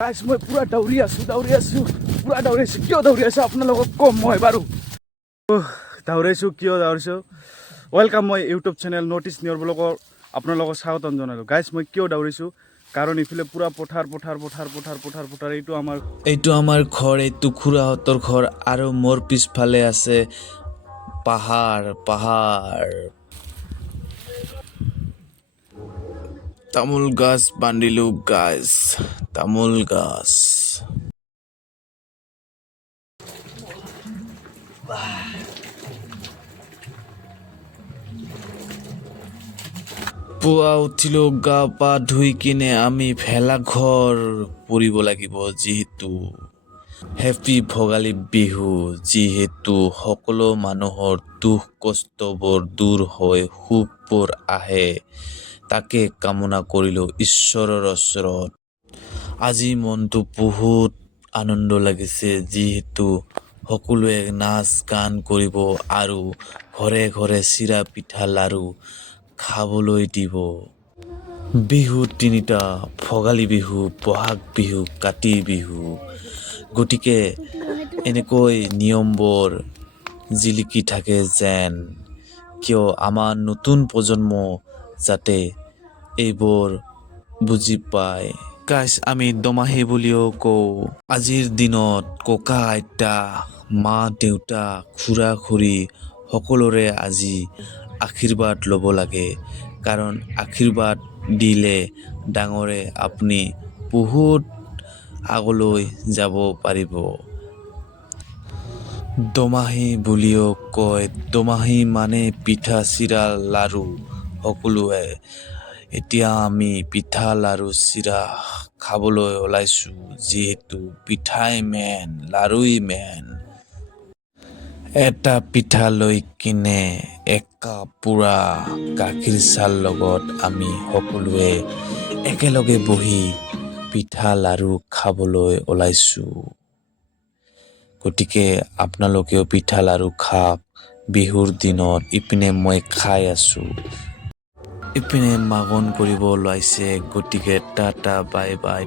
গাইছ মই পুৰা দৌৰি আছোঁ পুৰা দৌৰি আছোঁ কিয় দৌৰি আছোঁ আপোনালোকক কম মই বাৰু দৌৰিছোঁ কিয় দৌৰিছোঁ ৱেলকাম মই ইউটিউব চেনেল নটিছ নিউৰ ব্লগৰ আপোনালোকক স্বাগতম জনালোঁ গাইছ মই কিয় দৌৰিছোঁ কাৰণ ইফালে পুৰা পথাৰ এইটো আমাৰ ঘৰ এইটো খুৰাহঁতৰ ঘৰ আৰু মোৰ পিছফালে আছে পাহাৰ তামোল গাছ বান্ধিলো গাছ তামোল গাছ পুৱা উঠিলো গা পা ধুই কিনে আমি ভেলাঘৰ পুৰিব লাগিব যিহেতু হেপী ভোগালী বিহু যিহেতু সকলো মানুহৰ দুখ কষ্টবোৰ দূৰ হৈ সুখবোৰ আহে তাকে কামনা কৰিলো ঈশ্বৰৰ ওচৰত আজি মনটো বহুত আনন্দ লাগিছে যিহেতু সকলোৱে নাচ গান কৰিব আৰু ঘৰে ঘৰে চিৰা পিঠা লাৰু খাবলৈ দিব বিহু তিনিটা ভোগালী বিহু বহাগ বিহু কাতি বিহু গতিকে এনেকৈ নিয়মবোৰ জিলিকি থাকে যেন কিয় আমাৰ নতুন প্ৰজন্ম যাতে এইবোৰ বুজি পায় গাইছ আমি দমাহী বুলিও কওঁ আজিৰ দিনত ককা আইতা মা দেউতা খুৰা খুৰী সকলোৰে আজি আশীৰ্বাদ ল'ব লাগে কাৰণ আশীৰ্বাদ দিলে ডাঙৰে আপুনি বহুত আগলৈ যাব পাৰিব দমাহী বুলিও কয় দমাহী মানে পিঠা চিৰা লাৰু সকলোৱে এতিয়া আমি পিঠা লাৰু চিৰা খাবলৈ ওলাইছো যিহেতু পিঠাই মেইন লাৰুই মেইন এটা পিঠা লৈ কিনে একাপ পুৰা গাখীৰ চাহৰ লগত আমি সকলোৱে একেলগে বহি পিঠা লাৰু খাবলৈ ওলাইছো গতিকে আপোনালোকেও পিঠা লাৰু খাওক বিহুৰ দিনত ইপিনে মই খাই আছো ইপিনে মাগন কৰিব ওলাইছে গতিকে টাটা বাই বাই